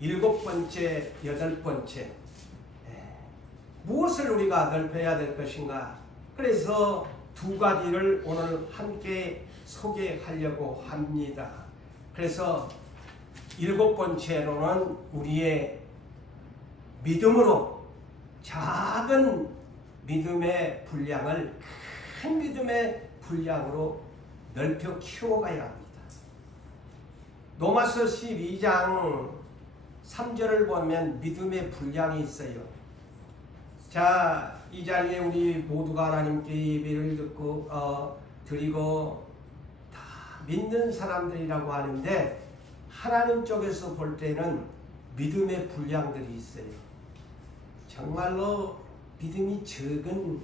7번째, 8번째, 무엇을 우리가 넓혀야 될 것인가? 그래서 두 가지를 오늘 함께 소개하려고 합니다. 그래서 7번째로는 우리의 믿음으로 작은 믿음의 분량을 큰 믿음의 분량으로 넓혀 키워가야 합니다. 로마서 12장 3절을 보면 믿음의 분량이 있어요. 자, 이 자리에 우리 모두가 하나님께 예배를 듣고 드리고 다 믿는 사람들이라고 하는데 하나님 쪽에서 볼 때는 믿음의 분량들이 있어요. 정말로 믿음이 적은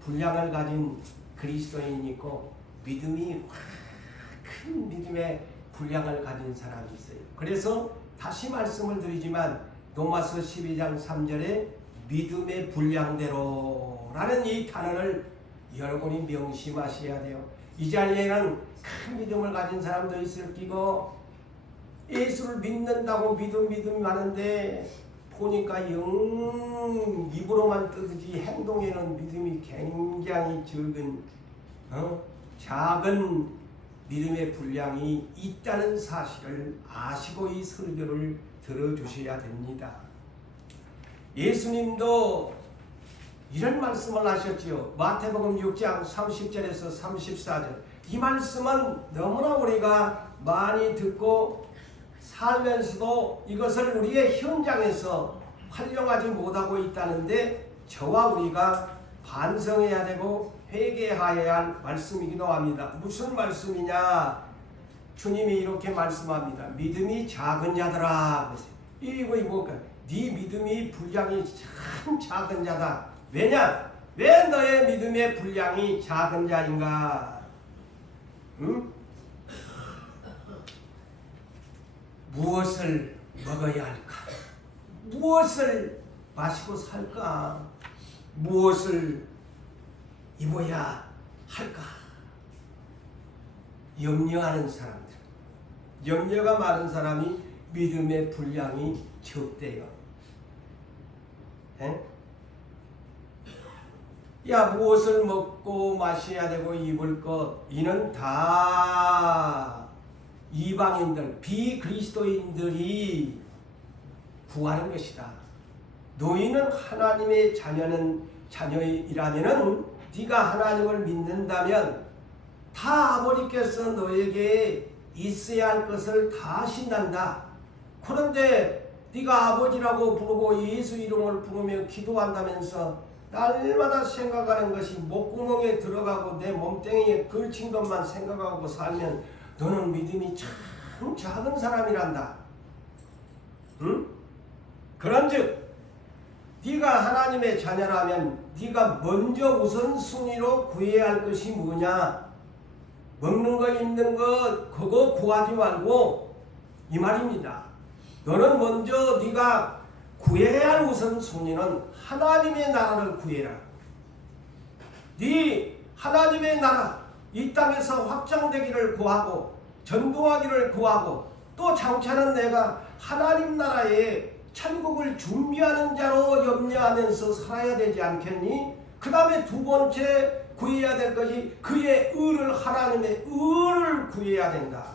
분량을 가진 그리스도인이 있고 믿음이 큰 믿음의 분량을 가진 사람이 있어요. 그래서 다시 말씀을 드리지만 로마서 12장 3절에 믿음의 분량대로 라는 이 단어를 여러분이 명심하셔야 돼요. 이 자리에는 큰 믿음을 가진 사람도 있을 끼고 예수를 믿는다고 믿음이 많은데 보니까 영 입으로만 뜨듯이 행동에는 믿음이 굉장히 적은 작은 믿음의 분량이 있다는 사실을 아시고 이 설교를 들어주셔야 됩니다. 예수님도 이런 말씀을 하셨지요. 마태복음 6장 30절에서 34절. 이 말씀은 너무나 우리가 많이 듣고 살면서도 이것을 우리의 현장에서 활용하지 못하고 있다는데 저와 우리가 반성해야 되고 회개하여야 할 말씀이기도 합니다. 무슨 말씀이냐? 주님이 이렇게 말씀합니다. 믿음이 작은 자들아. 이거 뭘까? 네 믿음이 분량이 참 작은 자다. 왜냐? 왜 너의 믿음의 분량이 작은 자인가? 응? 무엇을 먹어야 할까? 무엇을 마시고 살까? 무엇을 입어야 할까? 염려하는 사람들, 염려가 많은 사람이 믿음의 분량이 적대요. 야, 무엇을 먹고 마셔야 되고 입을 것, 이는 다 이방인들, 비그리스도인들이 구하는 것이다. 너희는 하나님의 자녀이라면은 네가 하나님을 믿는다면 다 아버지께서 너에게 있어야 할 것을 다 하신단다. 그런데 네가 아버지라고 부르고 예수 이름을 부르며 기도한다면서 날마다 생각하는 것이 목구멍에 들어가고 내 몸뚱이에 걸친 것만 생각하고 살면 너는 믿음이 참 작은 사람이란다. 응? 그런즉 네가 하나님의 자녀라면 네가 먼저 우선순위로 구해야 할 것이 뭐냐? 먹는 것, 입는 것 그거 구하지 말고 이 말입니다. 너는 먼저 네가 구해야 할 우선순위는 하나님의 나라를 구해라. 네 하나님의 나라 이 땅에서 확장되기를 구하고 전도하기를 구하고 또 장차는 내가 하나님 나라에 천국을 준비하는 자로 염려하면서 살아야 되지 않겠니? 그 다음에 두 번째 구해야 될 것이 그의 의를, 하나님의 의를 구해야 된다.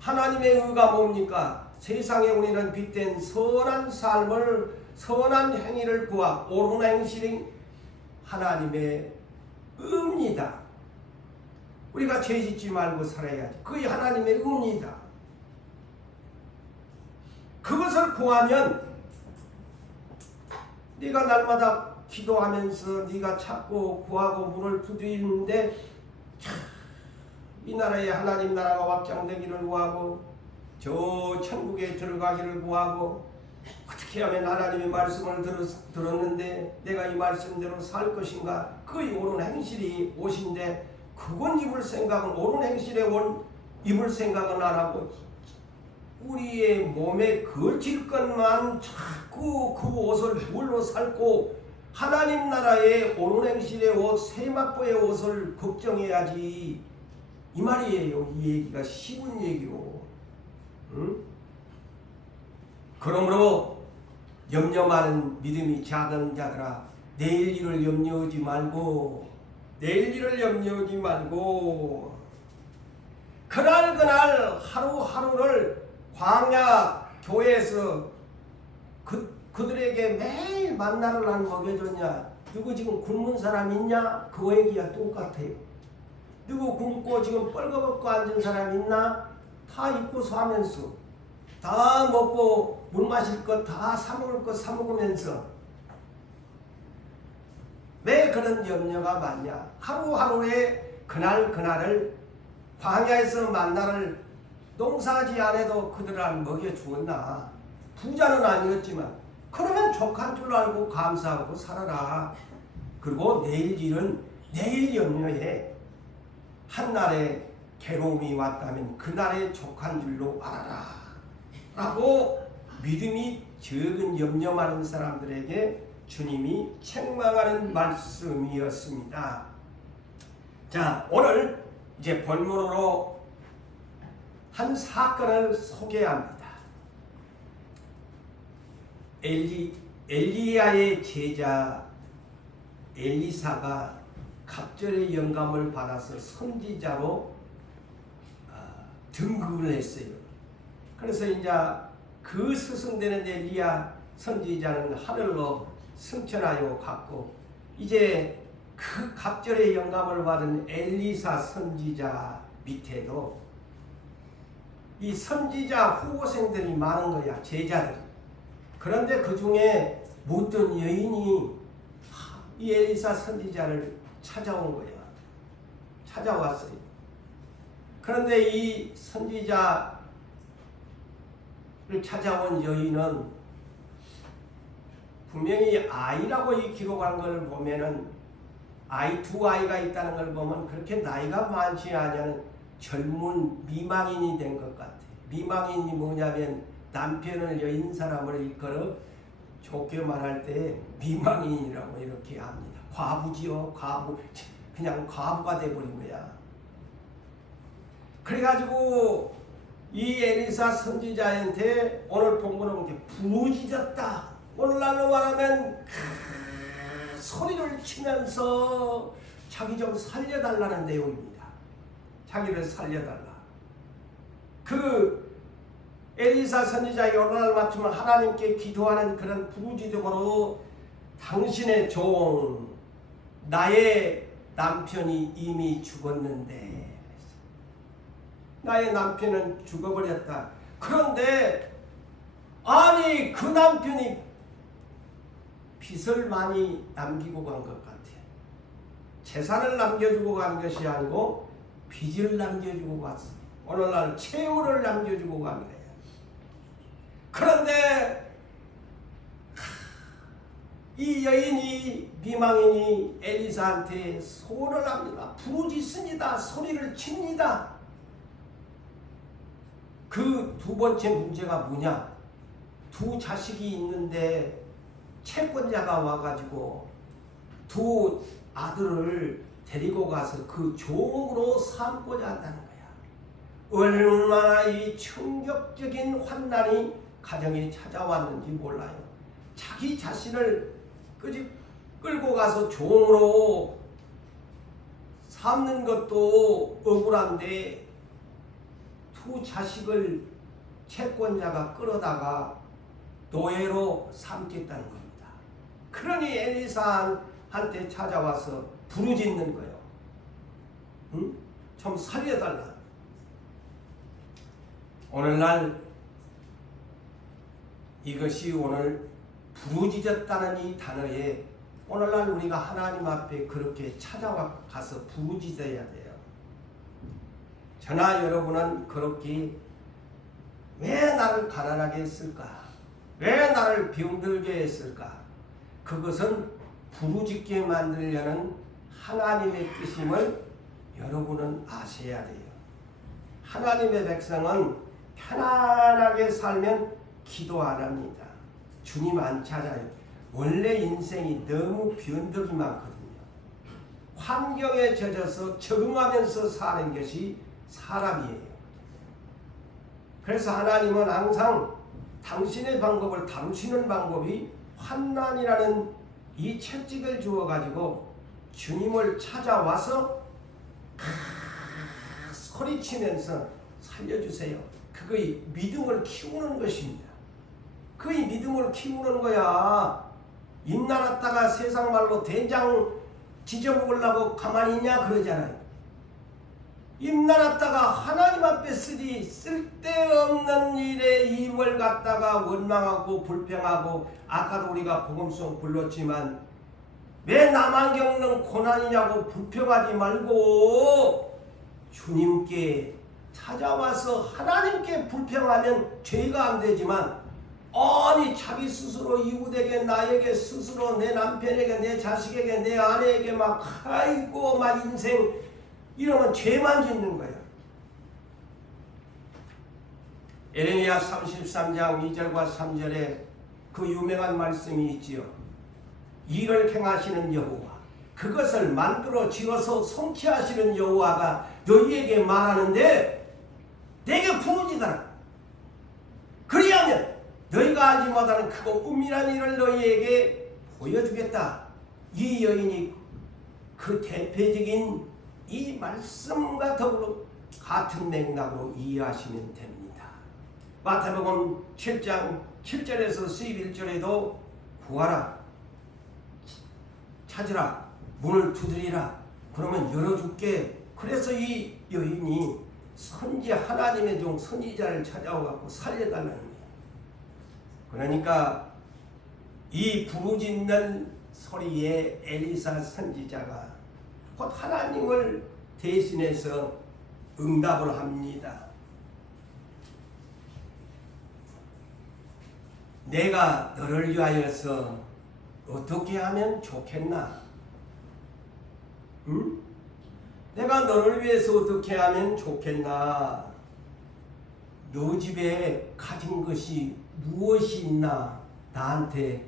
하나님의 의가 뭡니까? 세상에 우리는 빛된 선한 삶을, 선한 행위를 구하고 옳은 행실이 하나님의 의입니다. 우리가 죄짓지 말고 살아야지. 그게 하나님의 의입니다. 그것을 구하면 네가 날마다 기도하면서 네가 찾고 구하고 문을 두드리는데 이 나라에 하나님 나라가 확장되기를 구하고 저 천국에 들어가기를 구하고 어떻게 하면 하나님의 말씀을 들었는데 내가 이 말씀대로 살 것인가? 그의 옳은 행실이 오신데 그건 입을 생각은 옳은 행실에 입을 생각은 안 하고 우리의 몸에 걸칠 것만 자꾸 그 옷을 물로 살고 하나님 나라의 옳은 행실의 옷, 세마포의 옷을 걱정해야지. 이 말이에요. 이 얘기가 쉬운 얘기로. 응? 그러므로 염려 많은 믿음이 작은 자들아, 내일 일을 염려하지 말고, 내일 일을 염려하지 말고, 그날 하루하루를 광야 교회에서 그들에게 매일 만나를 안 먹여줬냐? 누구 지금 굶은 사람 있냐? 그 얘기야 똑같아요. 누구 굶고 지금 뻘거벗고 앉은 사람 있나? 다 입고 사면서, 다 먹고 물 마실 것 다 사먹을 것 사먹으면서 왜 그런 염려가 많냐? 하루하루에 그날을 광야에서 만나를 농사하지 않아도 그들을 먹여주었나? 부자는 아니었지만 그러면 족한 줄 알고 감사하고 살아라. 그리고 내일 일은 내일 염려해. 한날에 괴로움이 왔다면 그날에 족한 줄로 알아라 라고 믿음이 적은 염려 많은 사람들에게 주님이 책망하는 말씀이었습니다. 자, 오늘 이제 본문으로 한 사건을 소개합니다. 엘리야의 제자 엘리사가 갑절의 영감을 받아서 선지자로 등극을 했어요. 그래서 이제 그 스승되는 엘리야 선지자는 하늘로 승천하여 갔고, 이제 그 갑절의 영감을 받은 엘리사 선지자 밑에도 이 선지자 후보생들이 많은 거야, 제자들. 그런데 그 중에 못된 여인이 이 엘리사 선지자를 찾아온 거야. 찾아왔어요. 그런데 이 선지자를 찾아온 여인은 분명히 아이라고 이 기록한 걸 보면은 두 아이가 있다는 걸 보면 그렇게 나이가 많지 않은 젊은 미망인이 된 것 같아. 미망인이 뭐냐면 남편을 여인 사람을 일컬어 좋게 말할 때 미망인이라고 이렇게 합니다. 과부지요, 과부. 그냥 과부가 돼버린 거야. 그래가지고 이 엘리사 선지자한테 오늘 본문은 이렇게 부르짖었다. 오늘날로 말하면 소리를 치면서 자기 좀 살려달라는 내용입니다. 자기를 살려달라. 그 엘리사 선지자의 오늘날 맞추면 하나님께 기도하는 그런 부르짖음으로 당신의 종 나의 남편이 이미 죽었는데, 나의 남편은 죽어버렸다. 그런데 아니 그 남편이 빚을 많이 남기고 간 것 같아요. 재산을 남겨주고 간 것이 아니고 빚을 남겨주고 갔어요. 오늘날 채무를 남겨주고 간 거예요. 그런데 이 여인이 미망인이 엘리사한테 소원을 합니다. 부르짖습니다. 소리를 칩니다. 그 두 번째 문제가 뭐냐? 두 자식이 있는데 채권자가 와가지고 두 아들을 데리고 가서 그 종으로 삼고자 한다는 거야. 얼마나 이 충격적인 환난이 가정에 찾아왔는지 몰라요. 자기 자신을 끌고 가서 종으로 삼는 것도 억울한데 두 자식을 채권자가 끌어다가 노예로 삼겠다는 겁니다. 그러니 엘리사한테 찾아와서 부르짖는 거예요. 응? 좀 살려달라. 오늘날 이것이 오늘 부르짖었다는 이 단어에 오늘날 우리가 하나님 앞에 그렇게 찾아가서 부르짖어야 돼요. 저나 여러분은 그렇게 왜 나를 가난하게 했을까? 왜 나를 병들게 했을까? 그것은 부르짖게 만들려는 하나님의 뜻임을 여러분은 아셔야 돼요. 하나님의 백성은 편안하게 살면 기도 안 합니다. 주님 안 찾아요. 원래 인생이 너무 변덕이 많거든요. 환경에 젖어서 적응하면서 사는 것이 사람이에요. 그래서 하나님은 항상 당신의 방법을 다루시는 방법이 환난이라는 이 채찍을 주어가지고 주님을 찾아와서 소리치면서 살려주세요. 그거의 믿음을 키우는 것입니다. 그의 믿음을 키우는 거야. 입나갔다가 세상 말로 된장 지져먹으려고 가만히 있냐 그러잖아요. 입나갔다가 하나님 앞에 쓰니 쓸데없는 일에 힘을 갖다가 원망하고 불평하고, 아까도 우리가 복음송 불렀지만 왜 나만 겪는 고난이냐고 불평하지 말고 주님께 찾아와서 하나님께 불평하면 죄가 안 되지만, 아니 자기 스스로 이웃에게, 나에게 스스로, 내 남편에게, 내 자식에게, 내 아내에게 막 아이고 막 인생 이러면 죄만 짓는 거야. 에레미야 33장 2절과 3절에 그 유명한 말씀이 있지요. 일을 행하시는 여호와, 그것을 만들어 지어서 성취하시는 여호와가 너희에게 말하는데 내게 부르짖어라. 그리하면 너희가 알지 못하는 크고 은밀한 일을 너희에게 보여주겠다. 이 여인이 그 대표적인 이 말씀과 더불어 같은 맥락으로 이해하시면 됩니다. 마태복음 7장 7절에서 11절에도 구하라, 찾으라, 문을 두드리라, 그러면 열어줄게. 그래서 이 여인이 선지, 하나님의 종 선지자를 찾아와갖고 살려달라는 거예요. 그러니까 이 부르짖는 소리에 엘리사 선지자가 곧 하나님을 대신해서 응답을 합니다. 내가 너를 위하여서 어떻게 하면 좋겠나? 응? 내가 너를 위해서 어떻게 하면 좋겠나? 너 집에 가진 것이 무엇이 있나? 나한테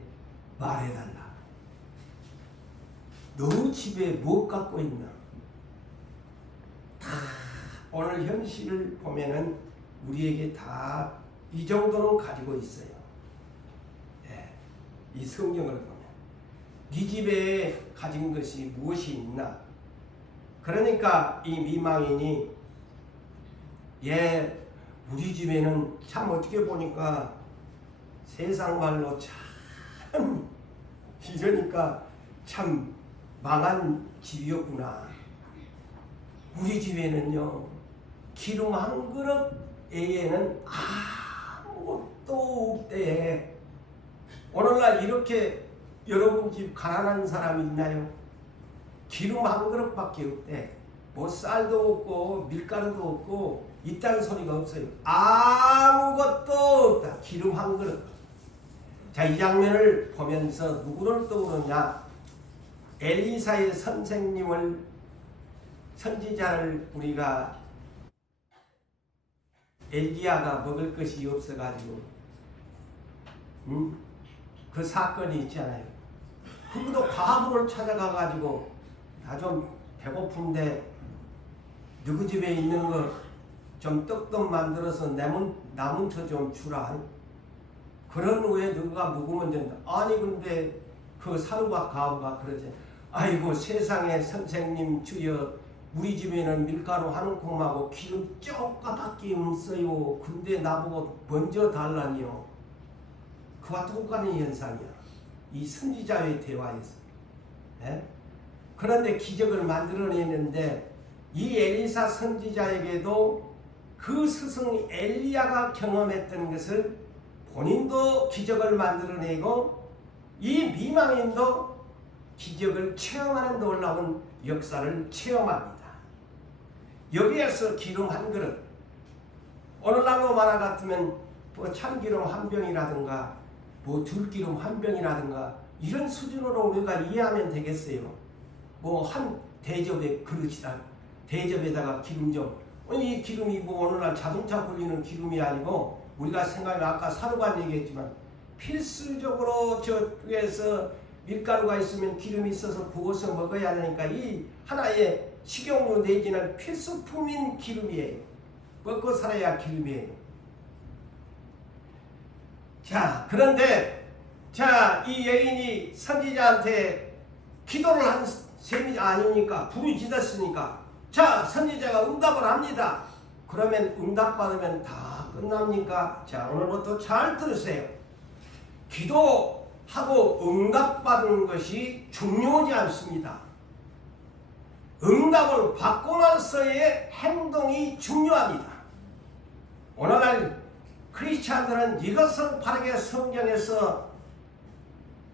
말해달라. 너 집에 뭐 갖고 있나? 다 오늘 현실을 보면은 우리에게 다 이 정도는 가지고 있어요. 네, 이 성경을 보면 네 집에 가진 것이 무엇이 있나? 그러니까 이 미망인이 우리 집에는 참 어떻게 보니까 세상 말로 참 이러니까 참 망한 집이었구나. 우리 집에는요, 기름 한 그릇 외에는 아무것도 없대. 오늘날 이렇게 여러분 집 가난한 사람이 있나요? 기름 한 그릇밖에 없대. 뭐 쌀도 없고 밀가루도 없고 있다는 소리가 없어요. 아무것도 없다. 기름 한 그릇. 자, 이 장면을 보면서 누구를 떠오르냐? 엘리사의 선생님을, 선지자를 우리가, 엘리야가 먹을 것이 없어가지고 그 사건이 있잖아요. 그것도 과부를 찾아가가지고 나 좀 배고픈데 누구 집에 있는 거 좀 떡 좀 만들어서 남은 터 좀 주라. 그런 후에 누가 먹으면 된다. 아니 근데 그 사루가 가부가 그러지. 아이고 세상에 선생님 주여, 우리 집에는 밀가루 한 움큼하고 기름 조금밖에 없어요. 근데 나보고 먼저 달라니요. 그와 똑같은 현상이야. 이 선지자의 대화에서. 네? 그런데 기적을 만들어내는데 이 엘리사 선지자에게도 그 스승 엘리야가 경험했던 것을 본인도 기적을 만들어내고 이 미망인도 기적을 체험하는 놀라운 역사를 체험합니다. 여기에서 기름 한 그릇, 오늘날로 말하 같으면 뭐 참기름 한 병이라든가 뭐 들기름 한 병이라든가 이런 수준으로 우리가 이해하면 되겠어요. 뭐 한 대접에 그릇이다. 대접에다가 기름 좀. 이 기름이 뭐 오늘날 자동차 굴리는 기름이 아니고 우리가 생각하면 아까 사루관 얘기했지만 필수적으로 저쪽에서 밀가루가 있으면 기름이 있어서 부어서 먹어야 하니까 이 하나의 식용유 내지는 필수품인 기름이에요. 먹고 살아야 기름이에요. 자, 그런데 자, 이 여인이 선지자한테 기도를 한 셈이 아닙니까? 부르짖었으니까. 자, 선지자가 응답을 합니다. 그러면 응답받으면 다 끝납니까? 자, 오늘부터 잘 들으세요. 기도하고 응답받는 것이 중요하지 않습니다. 응답을 받고 나서의 행동이 중요합니다. 오늘날 크리스찬들은 이것을 바르게 성경에서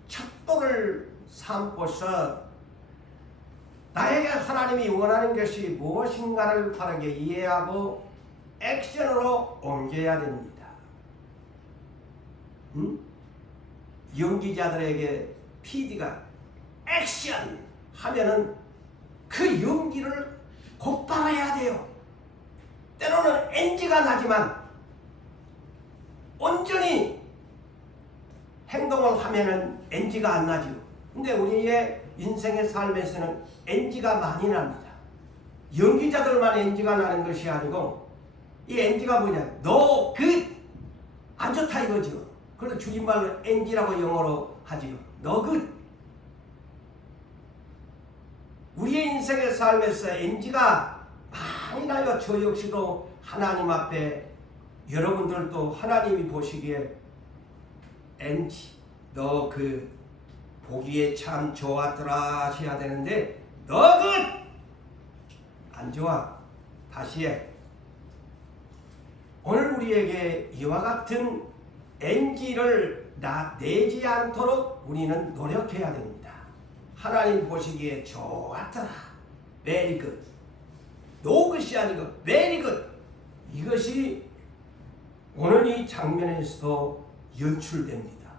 척도를 삼고서 나에게 하나님이 원하는 것이 무엇인가를 바르게 이해하고 액션으로 옮겨야 됩니다. 연기자들에게 PD가 액션 하면은 그 연기를 곧바로 해야 돼요. 때로는 NG가 나지만 온전히 행동을 하면은 NG가 안 나죠. 근데 우리의 인생의 삶에서는 NG가 많이 납니다. 연기자들만 NG가 나는 것이 아니고 이 NG가 뭐냐? No good 안 좋다 이거죠. 그래서 줄임말로 NG라고 영어로 하지요. No good. 우리의 인생의 삶에서 NG가 많이 나요. 저 역시도 하나님 앞에 여러분들도 하나님이 보시기에 NG 너 그 보기에 참 좋았더라 하셔야 되는데 너 그 안 좋아. 다시 해. 오늘 우리에게 이와 같은 NG를 내지 않도록 우리는 노력해야 됩니다. 하나님 보시기에 좋았더라. very good. no good이 아니고 very good. 이것이 오늘 이 장면에서도 연출됩니다.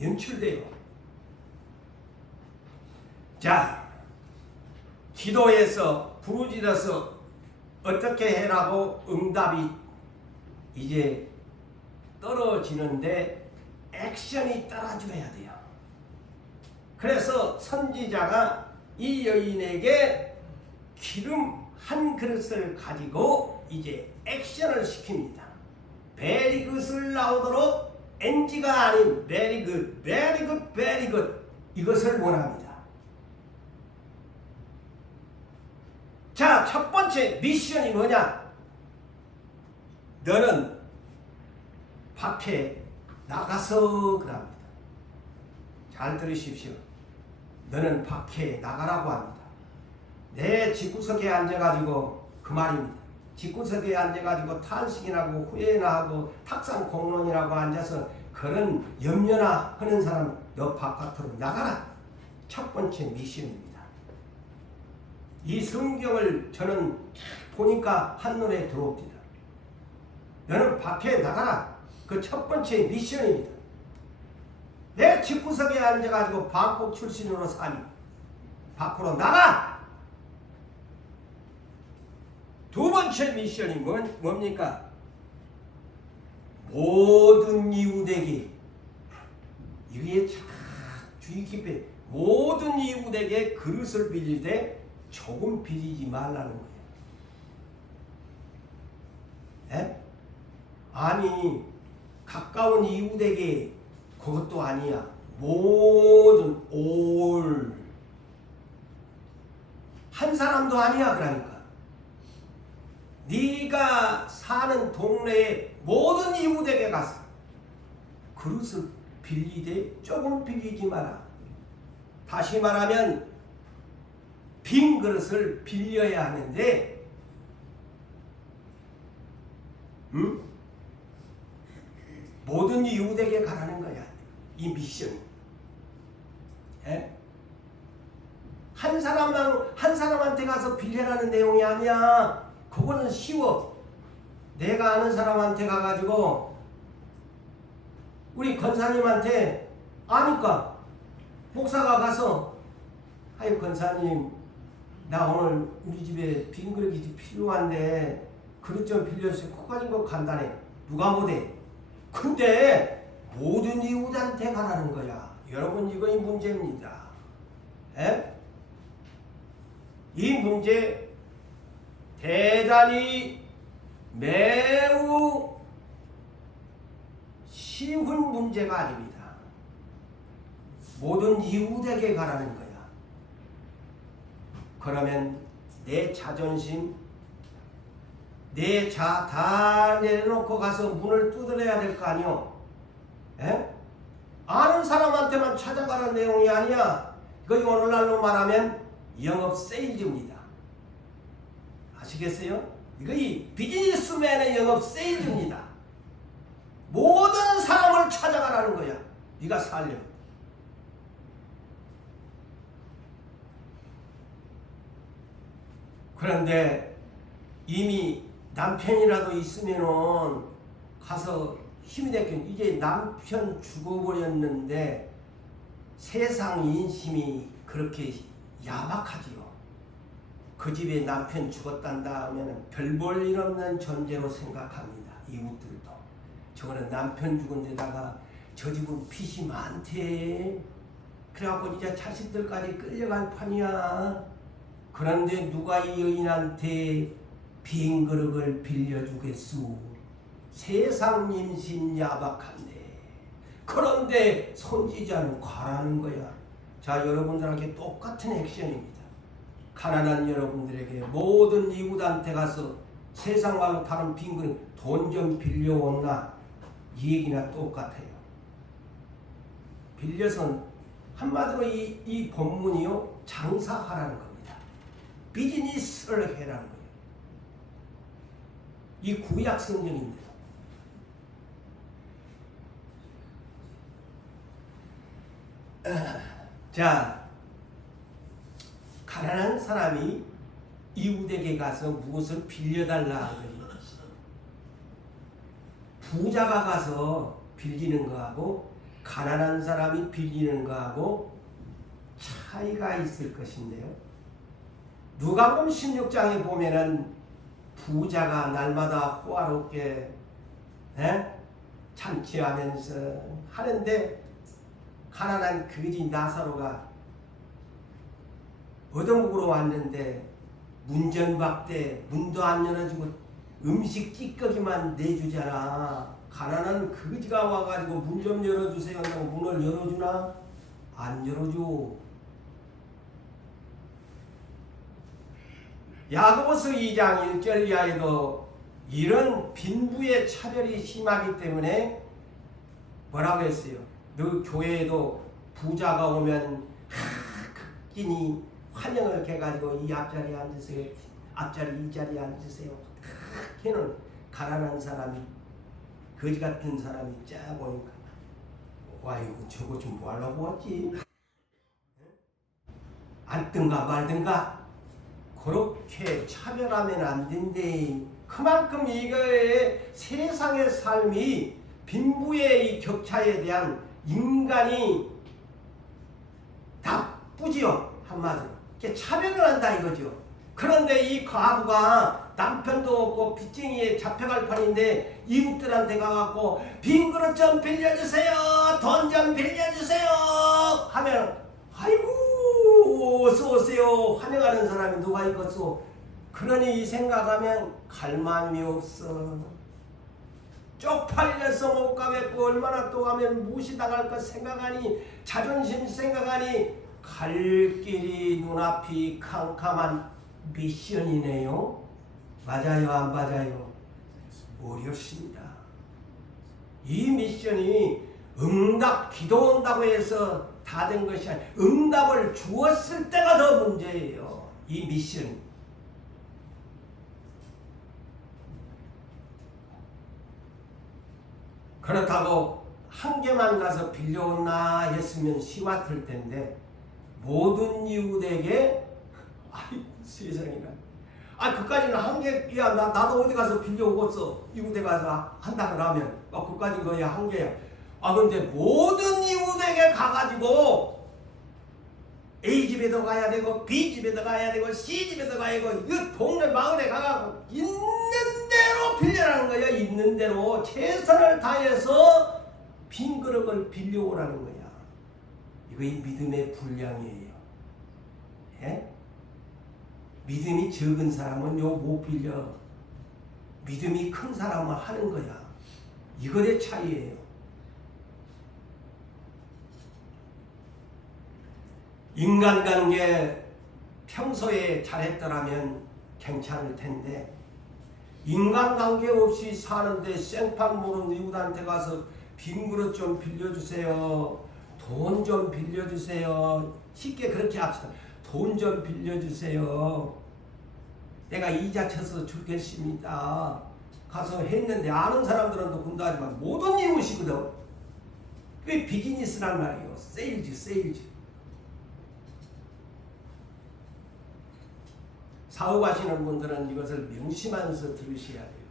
연출돼요. 자, 기도에서 부르짖어서 어떻게 해라고 응답이 이제 떨어지는데 액션이 따라줘야 돼요. 그래서 선지자가 이 여인에게 기름 한 그릇을 가지고 이제 액션을 시킵니다. very good을 나오도록 NG가 아닌 very good, very good, very good 이것을 원합니다. 자, 첫 번째 미션이 뭐냐? 너는 밖에 나가서 그럽니다. 잘 들으십시오. 너는 밖에 나가라고 합니다. 내 집구석에 앉아가지고 그 말입니다. 집구석에 앉아가지고 탄식이나 하고 후회나 하고 탁상 공론이라고 앉아서 그런 염려나 하는 사람 너 바깥으로 나가라. 첫 번째 미션입니다. 이 성경을 저는 보니까 한눈에 들어옵니다. 너는 밖에 나가라. 그 첫 번째 미션입니다. 내 집구석에 앉아가지고 방콕 출신으로 사니 밖으로 나가. 두 번째 미션이 뭡니까? 모든 이웃에게 이게 참 주의 깊게 모든 이웃에게 그릇을 빌릴 때 조금 빌리지 말라는 거예요. 에? 아니 가까운 이웃에게 그것도 아니야. 모든 올 한 사람도 아니야. 그러니까 네가 사는 동네에 모든 이웃에게 가서 그릇을 빌리되 조금 빌리지 마라. 다시 말하면 빈 그릇을 빌려야 하는데 모든 이웃에게 가라는 거야. 이 미션. 한 사람한테 가서 빌려라는 내용이 아니야. 그거는 쉬워. 내가 아는 사람한테 가가지고 우리 권사님한테 아니까 목사가 가서 아유 권사님 나 오늘 우리 집에 빈 그릇이 필요한데 그릇 좀 빌려주세요. 그거 가지고 간단해. 누가 못해. 근데 모든 이웃한테 가라는 거야. 여러분 이거 문제입니다. 이 문제 대단히 매우 쉬운 문제가 아닙니다. 모든 이웃에게 가라는 거야. 그러면 내 자존심, 내 자 다 내려놓고 가서 문을 두드려야 될 거 아니오? 에? 아는 사람한테만 찾아가는 내용이 아니야. 이거 오늘날로 말하면 영업 세일즈입니다. 아시겠어요? 이거 이 비즈니스맨의 영업 세일즈입니다. 모든 사람을 찾아가라는 거야. 네가 살려면. 그런데 이미 남편이라도 있으면은 가서 힘이 됐겠. 이제 남편 죽어버렸는데 세상 인심이 그렇게 야박하지요. 그 집에 남편 죽었단다 하면 별 볼 일 없는 존재로 생각합니다. 이웃들도. 저거는 남편 죽은 데다가 저 집은 빚이 많대. 그래갖고 이제 자식들까지 끌려갈 판이야. 그런데 누가 이 여인한테 빈 그릇을 빌려주겠소? 세상 인심 야박한데. 그런데 손지자는 가라는 거야. 자, 여러분들에게 똑같은 액션입니다. 가난한 여러분들에게 모든 이웃한테 가서 세상 말로 다른 빈 그릇 돈 좀 빌려온나? 이 얘기나 똑같아요. 빌려선 한마디로 이 본문이요, 장사하라는 겁니다. 비즈니스를 해라는 거예요. 이 구약 성경입니다. 자, 가난한 사람이 이웃에게 가서 무엇을 빌려달라 하는 거예요. 부자가 가서 빌리는 거하고 가난한 사람이 빌리는 거하고 차이가 있을 것인데요. 누가복음 16장에 보면은 부자가 날마다 호화롭게 잔치하면서 하는데 가난한 거지 나사로가 얻어먹으러 왔는데 문전박대, 문도 안 열어주고 음식 찌꺼기만 내주잖아. 가난한 거지가 와가지고 문 좀 열어주세요 하고 문을 열어주나? 안 열어줘. 야고보서 2장 1절 이하에도 이런 빈부의 차별이 심하기 때문에 뭐라고 했어요? 너 교회에도 부자가 오면 극진히 환영을 해가지고 이 앞자리에 앉으세요. 앞자리 이 자리에 앉으세요. 걔는 가난한 사람이 거지 같은 사람이 쫙 오니까 와 이거 저거 좀 뭐 하려고 왔지? 앉든가 말든가 그렇게 차별하면 안 된대. 그만큼 이거의 세상의 삶이 빈부의 이 격차에 대한 인간이 나쁘지요. 한마디로 이렇게 차별을 한다 이거죠. 그런데 이 과부가 남편도 없고 빚쟁이에 잡혀갈 판인데 이웃들한테 가갖고 빈 그릇 좀 빌려주세요, 돈 좀 빌려주세요 하면 아이고 어서오세요 환영하는 사람이 누가 있겠소. 그러니 이 생각하면 갈 마음이 없어. 쪽팔려서 못 가겠고 얼마나 또 가면 무시당할 것 생각하니 자존심 생각하니 갈 길이 눈앞이 캄캄한 미션이네요. 맞아요 안 맞아요? 어렵습니다. 이 미션이 응답 기도 온다고 해서 다 된 것이 아니라 응답을 주었을 때가 더 문제예요. 이 미션. 그렇다고 한 개만 가서 빌려온나 했으면 시와틀 텐데 모든 이웃에게 아이고 세상에나 그까지는 한 개, 야 나도 어디 가서 빌려오겠어. 이웃에 가서 한다 그러면 그까지 거야 한 개야. 근데 모든 이웃에게 가가지고 A 집에도 가야 되고 B 집에도 가야 되고 C 집에도 가야 되고 이 동네 마을에 가가지고 있는 대로 빌려라는 거야. 있는 대로 최선을 다해서 빈 그릇을 빌려오라는 거야. 이거 이 믿음의 분량이에요. 예? 믿음이 적은 사람은 요 못 빌려. 믿음이 큰 사람은 하는 거야. 이거의 차이예요. 인간관계 평소에 잘했더라면 괜찮을 텐데 인간관계 없이 사는데 생판 모르는 이웃한테 가서 빈 그릇 좀 빌려주세요. 돈 좀 빌려주세요. 쉽게 그렇게 합시다. 돈 좀 빌려주세요. 내가 이자 쳐서 주겠습니다. 가서 했는데 아는 사람들은 또 군다하지만 모든 이웃이거든. 그게 비즈니스란 말이에요. 세일즈. 사업하시는 분들은 이것을 명심하면서 들으셔야 돼요.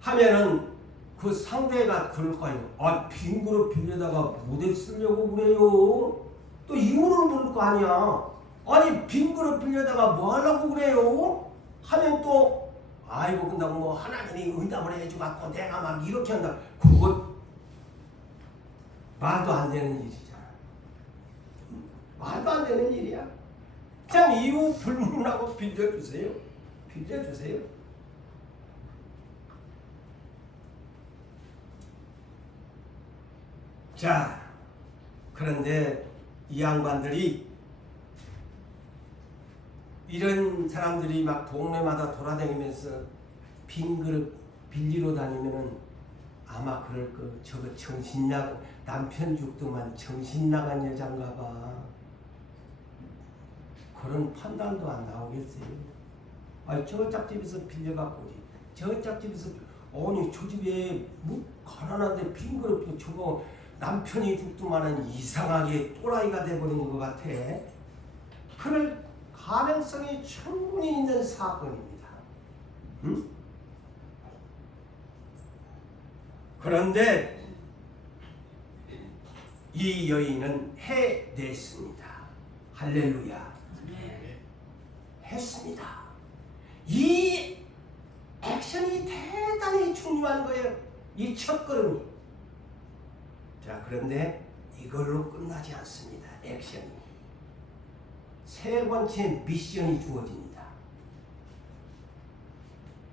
하면은 그 상대가 그럴 거예요. 아, 빈 그릇 빌려다가 무대 쓰려고 그래요? 또 이유를 물을 거 아니야. 아니, 빈 그릇 빌려다가 뭐 하려고 그래요? 하면 또 아이고, 근데 뭐 하나님이 응답을 해주갖고 내가 막 이렇게 한다. 그것 말도 안 되는 일이잖아. 말도 안 되는 일이야. 그냥 이유 불문하고 빌려주세요. 자, 그런데 이 양반들이 이런 사람들이 막 동네마다 돌아다니면서 빈 그릇 빌리러 다니면은 아마 그럴 거. 저거 남편 죽더만 정신 나간 여잔가 봐. 그런 판단도 안 나오겠어요. 아니, 저 짝집에서 빌려갖고 오지. 저 짝집에서 아니, 저 집에 뭐 가난한데 빈 그릇 저거 남편이 죽더만은 이상하게 또라이가 돼버린 것 같아. 그럴 가능성이 충분히 있는 사건입니다. 응? 그런데 이 여인은 해냈습니다. 할렐루야. 했습니다. 이 액션이 대단히 중요한 거예요. 이 첫걸음이. 자, 그런데 이걸로 끝나지 않습니다. 액션이. 세 번째 미션이 주어집니다.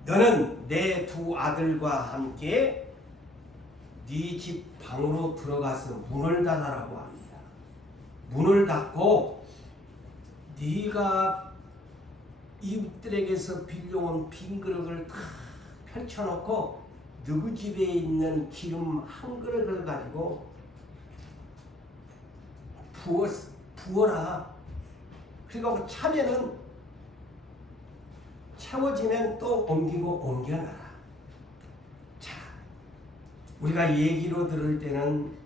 너는 내 두 아들과 함께 네 집 방으로 들어가서 문을 닫아라고 합니다. 문을 닫고 네가 이웃들에게서 빌려온 빈 그릇을 다 펼쳐놓고 누구 집에 있는 기름 한 그릇을 가지고 부어라. 그리고 차면은 채워지면 또 옮겨놔라. 자, 우리가 얘기로 들을 때는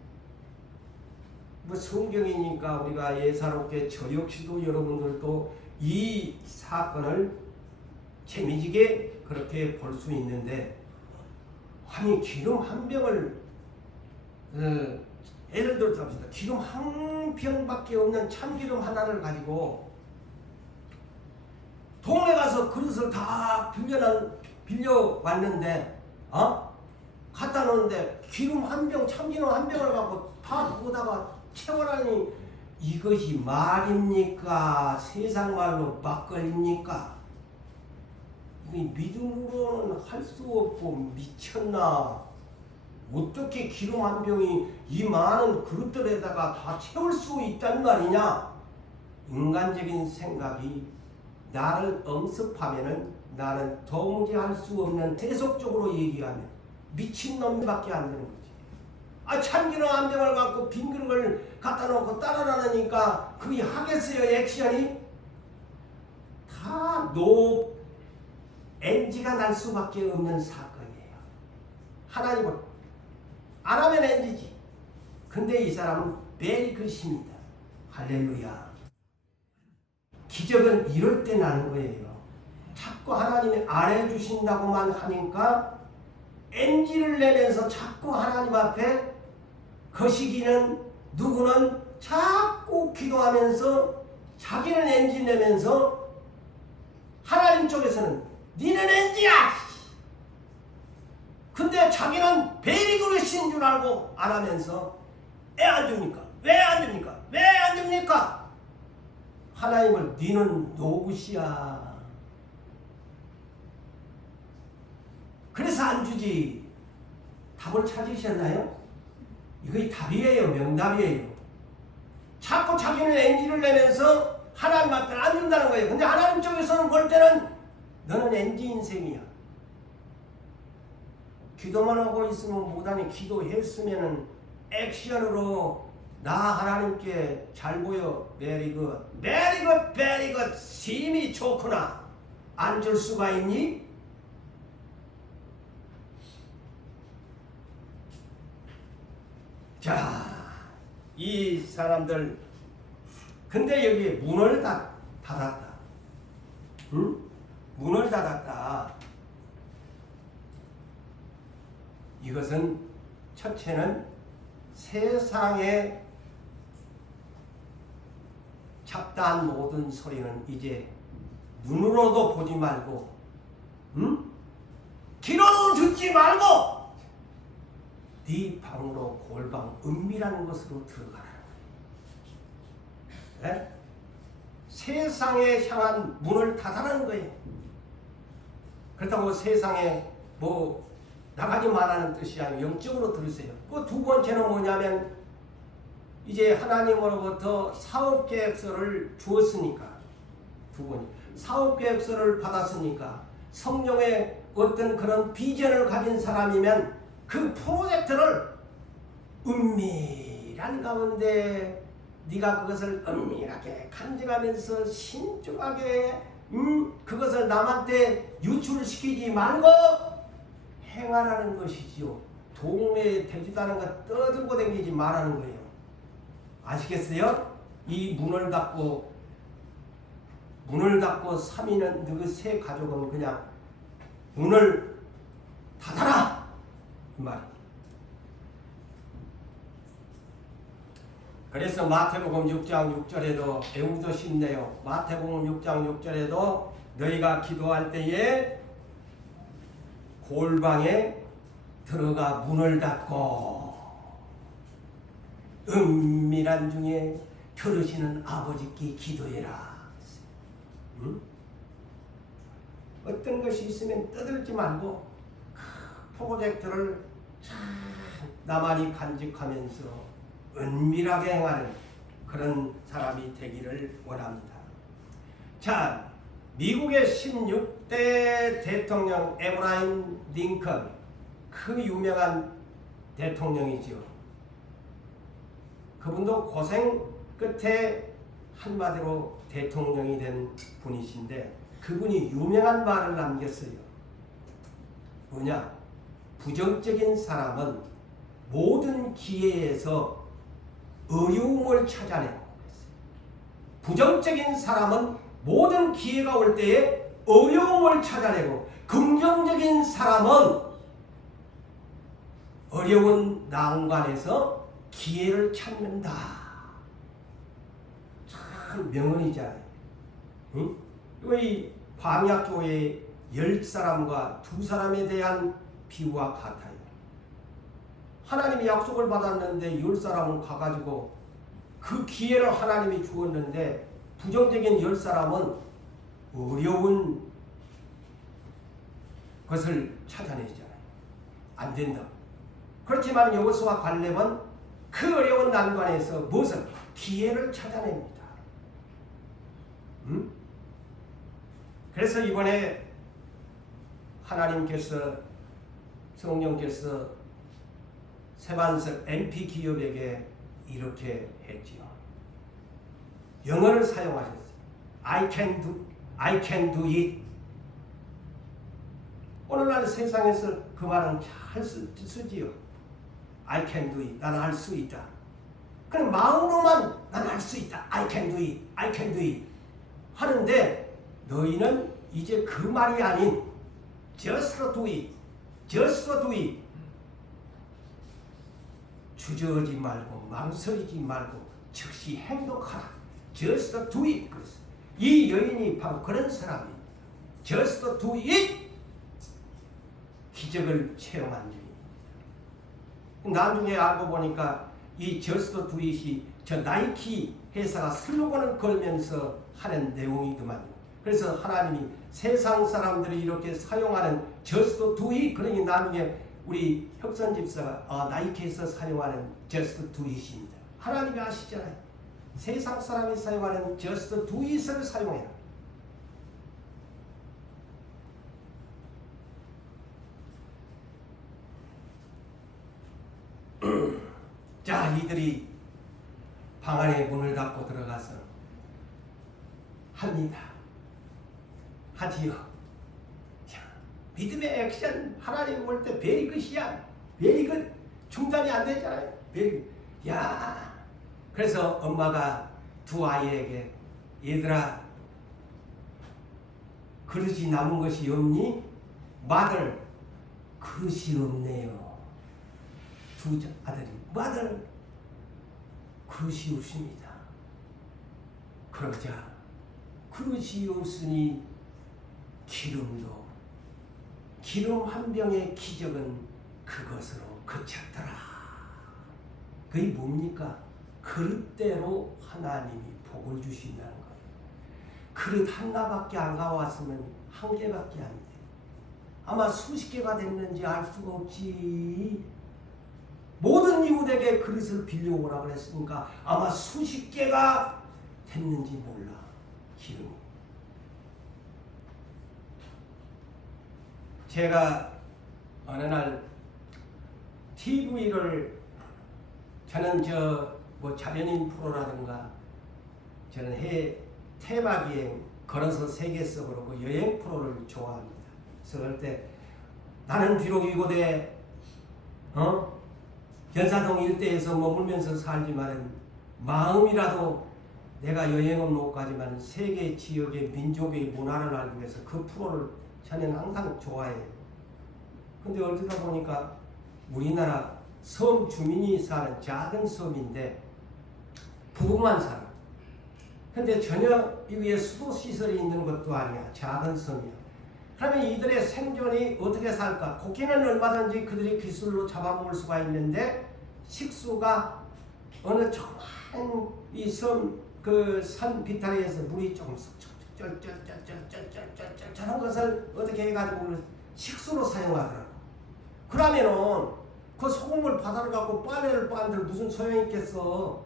뭐 성경이니까 우리가 예사롭게 저 역시도 여러분들도 이 사건을 재미지게 그렇게 볼 수 있는데, 아니 기름 한 병을 예를 들어서 합시다. 기름 한 병밖에 없는 참기름 하나를 가지고 동네 가서 그릇을 다 빌려왔는데 갖다 놓는데 기름 한 병, 참기름 한 병을 갖고 다 거기다가 채워라니 이것이 말입니까? 세상 말로 막걸리입니까? 믿음으로는 할 수 없고 미쳤나? 어떻게 기름 한 병이 이 많은 그릇들에다가 다 채울 수 있단 말이냐? 인간적인 생각이 나를 엄습하면은 나는 도무지 할 수 없는, 세속적으로 얘기하면 미친놈밖에 안 되는 거지. 참기름 한 병을 갖고 빈 그릇을 갖다 놓고 따라다니니까 그게 하겠어요? 액션이? 다 NG가 날 수밖에 없는 사건이에요. 하나님은 안 하면 NG지. 근데 이 사람은 매일 그것입니다. 할렐루야. 기적은 이럴 때 나는 거예요. 자꾸 하나님이 안 해주신다고만 하니까 NG를 내면서 자꾸 하나님 앞에 거시기는 누구는 자꾸 기도하면서 자기는 NG 내면서 하나님 쪽에서는 니는 NG야! 근데 자기는 베리그릇인 줄 알고 안 하면서 왜 안 줍니까? 왜 안 줍니까? 왜 안 줍니까? 하나님을 니는 노굿이야. 그래서 안 주지. 답을 찾으셨나요? 이거 답이에요. 명답이에요. 자꾸 자기는 NG를 내면서 하나님 앞에 안 준다는 거예요. 근데 하나님 쪽에서는 볼 때는 너는 NG 인생이야. 기도만 하고 있으면 못하니 기도했으면은 액션으로 나 하나님께 잘 보여. 베리 굿. 베리 굿. 베리 굿. 심이 좋구나. 안 줄 수가 있니? 자, 이 사람들 근데 여기에 문을 닫았다. 응? 문을 닫았다. 이것은 첫째는 세상에 잡다한 모든 소리는 이제 눈으로도 보지 말고, 응? 귀로도 듣지 말고 네 방으로 골방 은밀한 곳으로 들어가라. 네? 세상에 향한 문을 닫아라는 거예요. 그렇다고 세상에 뭐 나가지 말라는 뜻이 아니고 영적으로 들으세요. 그 두 번째는 뭐냐면 이제 하나님으로부터 사업계획서를 주었으니까, 두 번째 사업계획서를 받았으니까 성령의 어떤 그런 비전을 가진 사람이면 그 프로젝트를 은밀한 가운데 네가 그것을 은밀하게 간직하면서 신중하게 그것을 남한테 유출시키지 말고 행하라는 것이지요. 동네에 되지도 않은 거 떠들고 다니지 말라는 거예요. 아시겠어요? 이 문을 닫고 3인은 그 세 가족은 그냥 문을 닫아라 이 말이에요. 그래서 마태복음 6장 6절에도 배우도 쉽네요. 마태복음 6장 6절에도 너희가 기도할 때에 골방에 들어가 문을 닫고 은밀한 중에 들으시는 아버지께 기도해라. 응? 어떤 것이 있으면 떠들지 말고 프로젝트를 잘 나만이 간직하면서 은밀하게 행하는 그런 사람이 되기를 원합니다. 자, 미국의 16대 대통령 에브라임 링컨, 그 유명한 대통령이지요. 그분도 고생 끝에 한마디로 대통령이 된 분이신데 그분이 유명한 말을 남겼어요. 뭐냐? 부정적인 사람은 모든 기회에서 어려움을 찾아내고, 부정적인 사람은 모든 기회가 올 때에 어려움을 찾아내고, 긍정적인 사람은 어려운 난관에서 기회를 찾는다. 참 명언이잖아요. 응? 이 광야교회의 10사람과 2사람에 대한 비유와 같아요. 하나님이 약속을 받았는데 10사람은 가가지고 그 기회를 하나님이 주었는데 부정적인 10사람은 어려운 것을 찾아내잖아요. 안 된다. 그렇지만 여호수아 갈렙은 그 어려운 난관에서 무엇을? 기회를 찾아냅니다. 그래서 이번에 하나님께서 성령께서 세반석 MP 기업에게 이렇게 했지요. 영어를 사용하셨어요. I can do it. 오늘날 세상에서 그 말은 잘 쓰지요. I can do it. 나는 할 수 있다. 그럼 마음으로만 나는 할 수 있다. I can do it. I can do it. 하는데 너희는 이제 그 말이 아닌 just do it. just do it. 주저하지 말고 망설이지 말고 즉시 행동하라. just do it. 이 여인이 바로 그런 사람입니다. just do it. 기적을 체험한 중입니다. 나중에 알고 보니까 이 just do it이 저 나이키 회사가 슬로건을 걸면서 하는 내용이더만요. 그래서 하나님이 세상 사람들이 이렇게 사용하는 just do it, 그러니 나중에 우리 혁선 집사가 나이키에서 사용하는 just do it입니다. 하나님이 아시잖아요. 세상 사람이 사용하는 just do it을 사용해라. 자, 이들이 방 안에 문을 닫고 들어가서 합니다. 하지요. 자, 믿음의 액션 하나님 볼 때 베리굿이야. 베리굿 중단이 안 되잖아요. 베리굿. 야, 그래서 엄마가 두 아이에게 얘들아 그릇이 남은 것이 없니? 마들 그릇이 없네요. 두 아들이 마들 그릇이 없습니다. 그러자 그릇이 없으니 기름 한 병의 기적은 그것으로 그쳤더라. 그게 뭡니까? 그릇대로 하나님이 복을 주신다는 거예요. 그릇 하나밖에 안 가왔으면 한 개밖에 안 돼. 아마 수십 개가 됐는지 알 수가 없지. 모든 이웃에게 그릇을 빌려오라 그랬으니까 아마 수십 개가 됐는지 몰라. 기름이. 제가 어느 날 TV를 저는 자연인 프로라든가 저는 테마기행 걸어서 세계 속으로 그 여행 프로를 좋아합니다. 그래서 그럴 때 나는 비록 이곳에 연사동 일대에서 머물면서 살지만 마음이라도 내가 여행은 못 가지만 세계 지역의 민족의 문화를 알기 위해서 그 프로를 저는 항상 좋아해요. 근데 어쩌다 보니까 우리나라 섬 주민이 사는 작은 섬인데 부부만 살아. 근데 전혀 여기에 수도 시설이 있는 것도 아니야. 작은 섬이야. 그러면 이들의 생존이 어떻게 살까? 고기는 얼마든지 그들이 기술로 잡아먹을 수가 있는데 식수가 어느 조그만 이 섬 그 산 비탈에서 물이 조금 저런 것을 어떻게 해가지고 식수로 사용하더라고. 그러면은 그 소금을 바다로 갖고 빨래를 빤들 무슨 소용이 있겠어.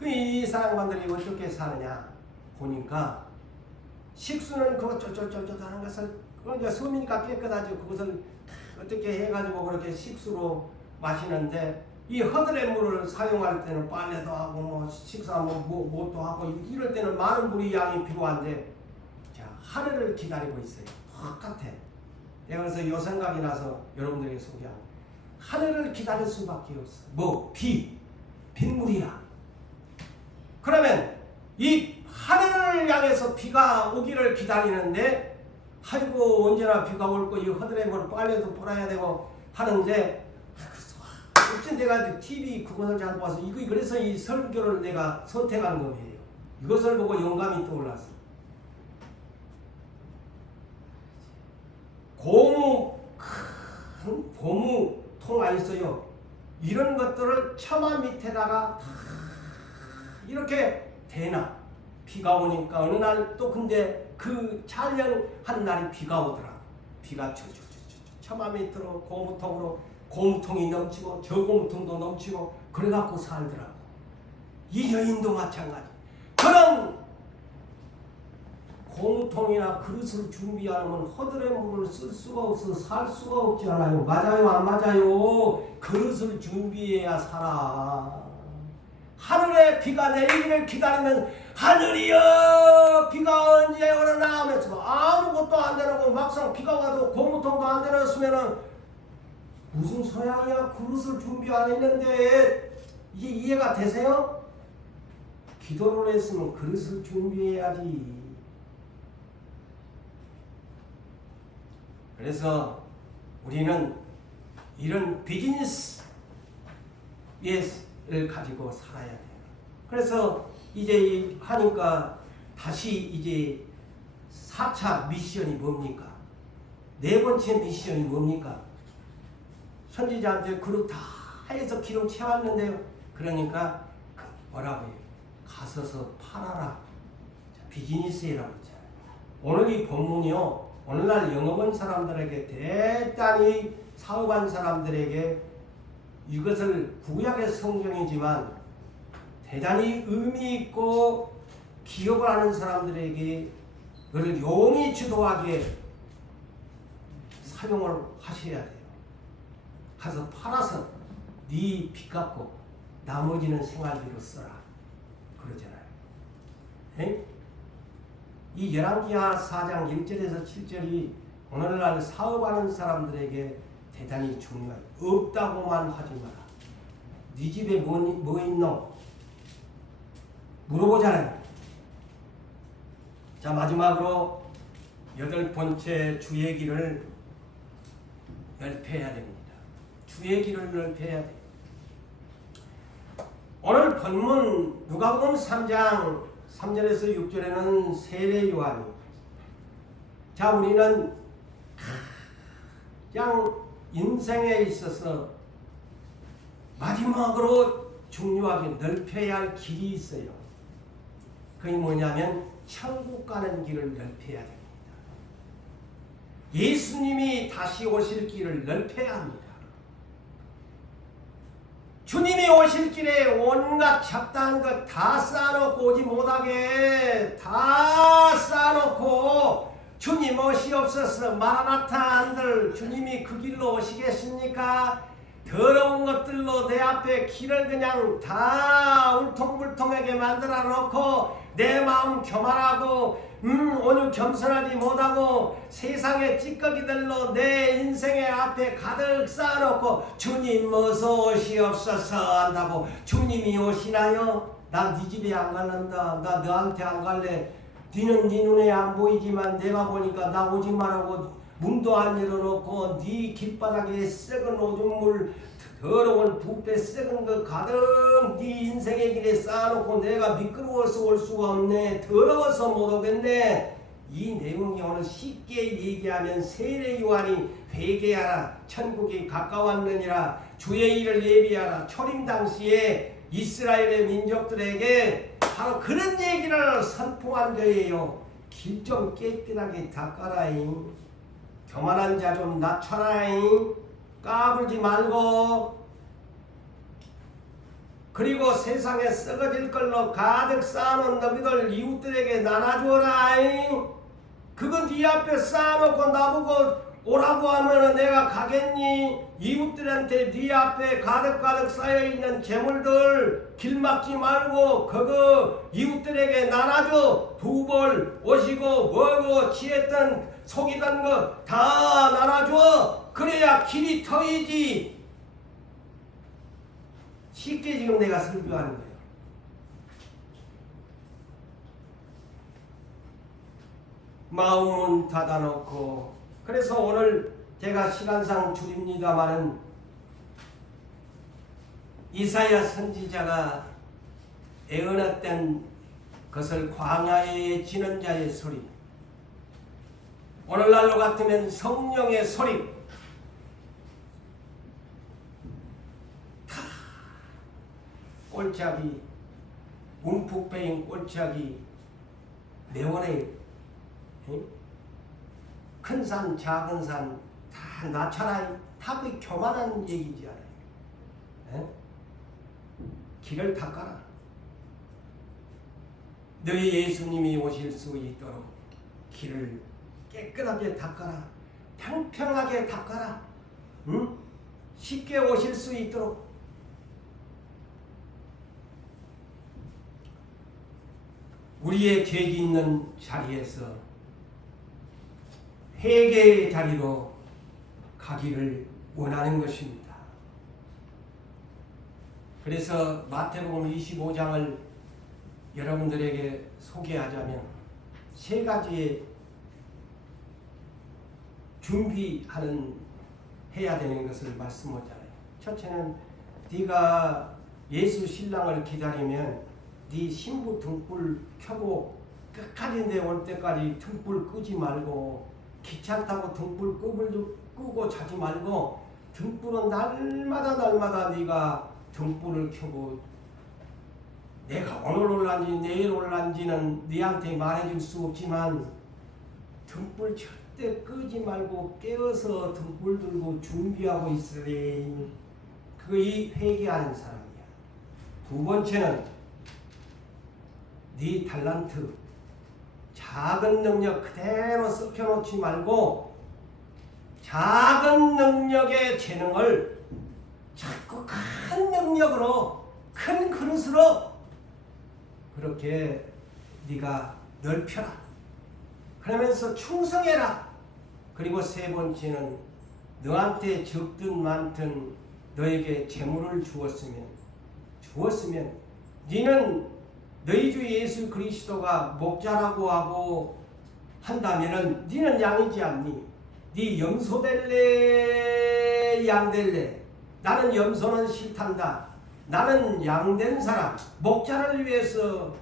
이 사람들이 어떻게 사느냐 보니까 식수는 그거 쫄쫄쫄쫄 하는 것을 이제 섬이니까 깨끗하죠. 그것을 어떻게 해가지고 그렇게 식수로 마시는데 이 허들의 물을 사용할 때는 빨래도 하고 뭐 식사하면 뭐도 하고 이럴 때는 많은 물이 양이 필요한데 자 하늘을 기다리고 있어요. 똑같아. 내가 그래서 요 생각이 나서 여러분들에게 소개하고 하늘을 기다릴 수밖에 없어. 뭐 빗물이야. 그러면 이 하늘을 향해서 비가 오기를 기다리는데 아이고 언제나 비가 올 거 이 하늘의 물 빨래도 뿌려야 되고 하는데 어째 내가 TV 그것을 잘 봐서 그래서 이 설교를 내가 선택한 거예요. 이것을 보고 영감이 떠올랐어. 큰 고무통 안 있어요. 이런 것들을 처마 밑에다가 이렇게 대놔. 비가 오니까 어느 날 또 근데 그 촬영한 날이 비가 오더라. 비가 처마 밑으로 고무통이 넘치고 저 고무통도 넘치고 그래갖고 살더라고. 이 여인도 마찬가지. 그런 고무통이나 그릇을 준비 안 하면 허들의 물을 쓸 수가 없어 살 수가 없지 않아요. 맞아요 안 맞아요? 그릇을 준비해야 살아. 하늘에 비가 내리기를 기다리는 하늘이여 비가 언제 오려나 하면서 아무것도 안 되는 막상 비가 와도 고무통도 안 되었으면은 무슨 소양이야. 그릇을 준비 안 했는데 이게 이해가 되세요? 기도를 했으면 그릇을 준비해야지. 그래서 우리는 이런 비즈니스를 가지고 살아야 돼요. 그래서 이제 하니까 다시 이제 4차 미션이 뭡니까? 네 번째 미션이 뭡니까? 선지자한테 그릇 다 해서 기름 채웠는데요. 그러니까 뭐라고 해요? 가서서 팔아라. 비즈니스라고 했잖아요. 오늘 이 본문이요. 오늘날 영어본 사람들에게 대단히 사업한 사람들에게 이것을 구약의 성경이지만 대단히 의미 있고 기업을 하는 사람들에게 그를 용이 주도하게 사용을 하셔야 돼요. 가서 팔아서 네 빚 갚고 나머지는 생활비로 써라 그러잖아요. 에? 이 열왕기하 4장 1절에서 7절이 오늘날 사업하는 사람들에게 대단히 중요해요. 없다고만 하지 마라. 네 집에 뭐 있노? 물어보잖아요. 자, 마지막으로 8번째 주의 길을 넓혀야 됩니다. 주의 길을 넓혀야 돼요. 오늘 본문 누가복음 3장 3절에서 6절에는 세례 요한이, 자, 우리는 가장 인생에 있어서 마지막으로 중요하게 넓혀야 할 길이 있어요. 그게 뭐냐면 천국 가는 길을 넓혀야 됩니다. 예수님이 다시 오실 길을 넓혀야 합니다. 주님이 오실 길에 온갖 잡다한 것 다 쌓아놓고 오지 못하게 다 쌓아놓고 주님 오시옵소서 마라나타 안들 주님이 그 길로 오시겠습니까? 더러운 것들로 내 앞에 길을 그냥 다 울퉁불퉁하게 만들어 놓고 내 마음 교만하고 오늘 겸손하지 못하고 세상의 찌꺼기들로 내 인생의 앞에 가득 쌓아놓고 주님 어서 오시옵소서 한다고 주님이 오시나요? 나 네 집에 안 갈란다. 나 너한테 안 갈래. 니는 네 눈에 안 보이지만 내가 보니까 나 오지 말라고 문도 안 열어놓고 네 길바닥에 썩은 오줌물 더러운 부패 썩은 거 가득 네 인생의 길에 쌓아놓고 내가 미끄러워서 올 수가 없네. 더러워서 못 오겠네. 이 내용이 오늘 쉽게 얘기하면 세례 요한이 회개하라 천국이 가까웠느니라 주의 일을 예비하라 초림 당시에 이스라엘의 민족들에게 바로 그런 얘기를 선포한 거예요. 길 좀 깨끗하게 닦아라잉. 교만한 자 좀 낮춰라잉. 까불지 말고. 그리고 세상에 썩어질 걸로 가득 쌓아놓은 너희들 이웃들에게 나눠주어라잉. 그건 네 앞에 쌓아놓고 나보고 오라고 하면 내가 가겠니? 이웃들한테 네 앞에 가득 쌓여있는 재물들 길 막지 말고 그거 이웃들에게 나눠줘. 두 벌 오시고 뭐고 취했던 속이던 거 다 나눠줘. 그래야 길이 터이지. 쉽게 지금 내가 설교하는 거예요. 마음은 닫아놓고. 그래서 오늘 제가 시간상 줄입니다마는 이사야 선지자가 애언했던 것을 광야에 지는 자의 소리, 오늘날로 같으면 성령의 소리, 다 꼴짝이 움푹 패인 꼴짝이 내원에 큰 산 작은 산 다 낮춰라. 다 그 교만한 얘기지 않아요. 에? 길을 닦아라. 너희 예수님이 오실 수 있도록 길을 깨끗하게 닦아라. 평평하게 닦아라. 응? 쉽게 오실 수 있도록. 우리의 죄기 있는 자리에서 회개의 자리로 가기를 원하는 것입니다. 그래서 마태복음 25장을 여러분들에게 소개하자면 세 가지의 준비하는 해야 되는 것을 말씀하잖아요. 첫째는 네가 예수 신랑을 기다리면 네 신부 등불 켜고 끝까지 내 올 때까지 등불 끄지 말고, 귀찮다고 등불 끄고 자지 말고, 등불은 날마다 네가 등불을 켜고, 내가 오늘 올란지 내일 올란지는 네한테 말해줄 수 없지만 등불 절대 끄지 말고 깨어서 등불 들고 준비하고 있으래. 그거 이 회개하는 사람이야. 두 번째는 네 달란트, 작은 능력 그대로 썩혀놓지 말고 작은 능력의 재능을 자꾸 큰 능력으로, 큰 그릇으로 그렇게 네가 넓혀라. 그러면서 충성해라. 그리고 세 번째는 너한테 적든 많든 너에게 재물을 주었으면 너는 너희 주 예수 그리스도가 목자라고 하고 한다면은 너는 양이지 않니? 네 염소 될래 양 될래? 나는 염소는 싫단다. 나는 양된 사람, 목자를 위해서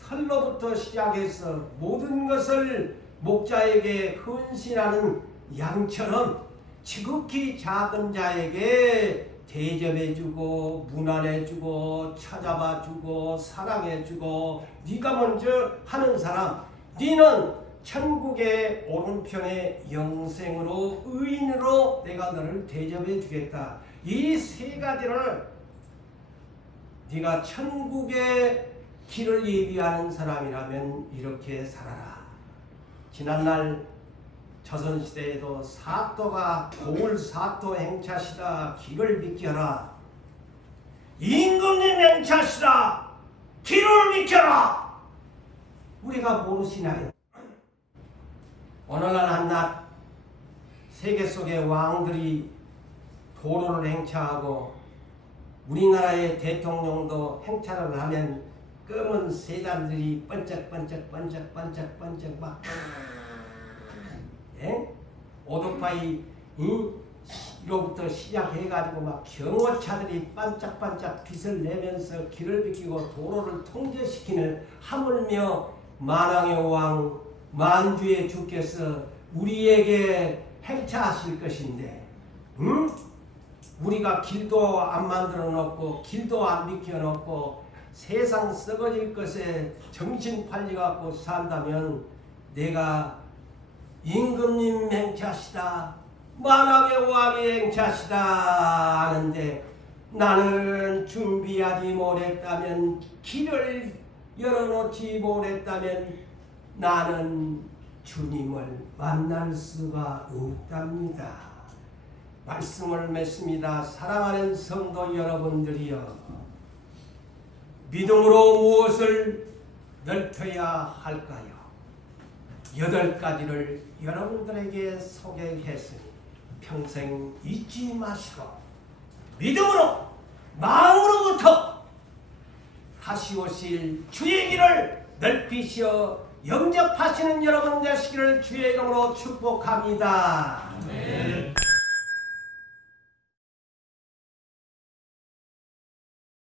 털로부터 시작해서 모든 것을 목자에게 헌신하는 양처럼 지극히 작은 자에게 대접해주고 문안해주고 찾아봐주고 사랑해주고 네가 먼저 하는 사람, 네는 천국의 오른편에 영생으로 의인으로 내가 너를 대접해주겠다. 이 세 가지를 네가 천국의 길을 예비하는 사람이라면 이렇게 살아라. 지난날 조선시대에도 사또가 고을 사또 행차시다 길을 비켜라. 임금님 행차시다 길을 비켜라. 우리가 모르시나요? 오늘날 한낮 세계 속의 왕들이 도로를 행차하고 우리나라의 대통령도 행차를 하면 검은 세단들이 번쩍번쩍 막 오토바이 이로부터 시작해가지고 막 경호차들이 반짝반짝 빛을 내면서 길을 비키고 도로를 통제시키는, 하물며 만왕의 왕 만주의 주께서 우리에게 행차하실 것인데 우리가 길도 안 만들어 놓고 길도 안 비켜 놓고 세상 썩어질 것에 정신 팔려갖고 산다면 내가 임금님 행차시다 만왕의 왕의 행차시다 하는데 나는 준비하지 못했다면, 길을 열어놓지 못했다면 나는 주님을 만날 수가 없답니다. 말씀을 맺습니다. 사랑하는 성도 여러분들이여, 믿음으로 무엇을 넓혀야 할까요? 8가지를 여러분들에게 소개했으니 평생 잊지 마시고 믿음으로 마음으로부터 다시 오실 주의 길을 넓히시어 영접하시는 여러분 되시기를 주의 이름으로 축복합니다. 네.